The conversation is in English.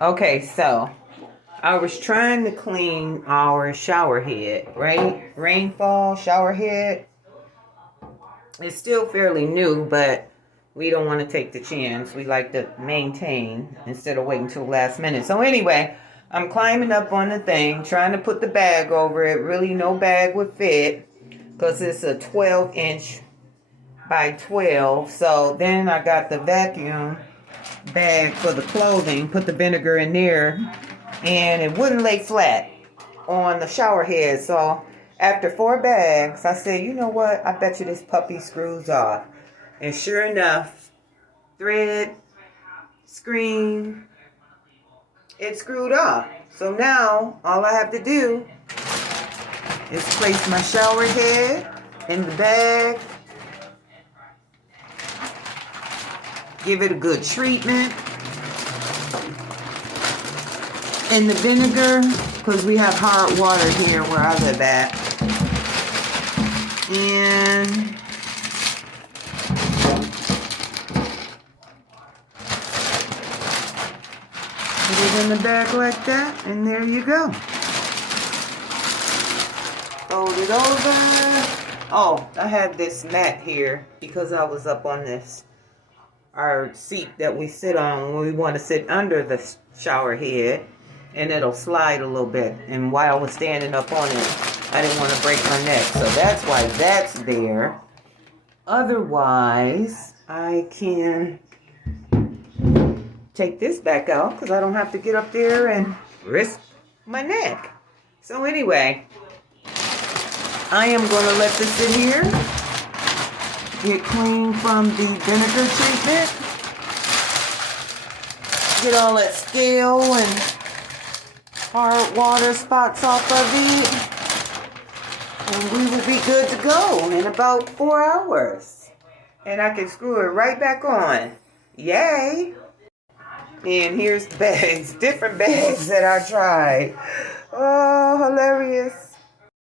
Okay, so I was trying to clean our shower head, right? Rainfall shower head. It's still fairly new, but we don't want to take the chance. We like to maintain instead of waiting till last minute. So anyway, I'm climbing up on the thing, trying to put the bag over it. Really, no bag would fit because it's a 12-inch by 12. So then I got the vacuum bag for the clothing, put the vinegar in there, and it wouldn't lay flat on the shower head. So after 4 bags, I said, you know what? I bet you this puppy screws off. And sure enough, thread, screen, it screwed off. So now all I have to do is place my shower head in the bag, give it a good treatment in the vinegar, because we have hard water here where I live at. And put it in the bag like that, and there you go. Fold it over. Oh, I had this mat here because I was up on this, our seat that we sit on when we want to sit under the shower head, and it'll slide a little bit. And while I was standing up on it, I didn't want to break my neck, so that's why that's there. Otherwise, I can take this back out because I don't have to get up there and risk my neck. So anyway, I am going to let this sit here, get clean from the vinegar treatment, get all that scale and hard water spots off of it, and we will be good to go in about 4 hours. And I can screw it right back on. Yay! And here's bags, different bags that I tried. Oh, hilarious.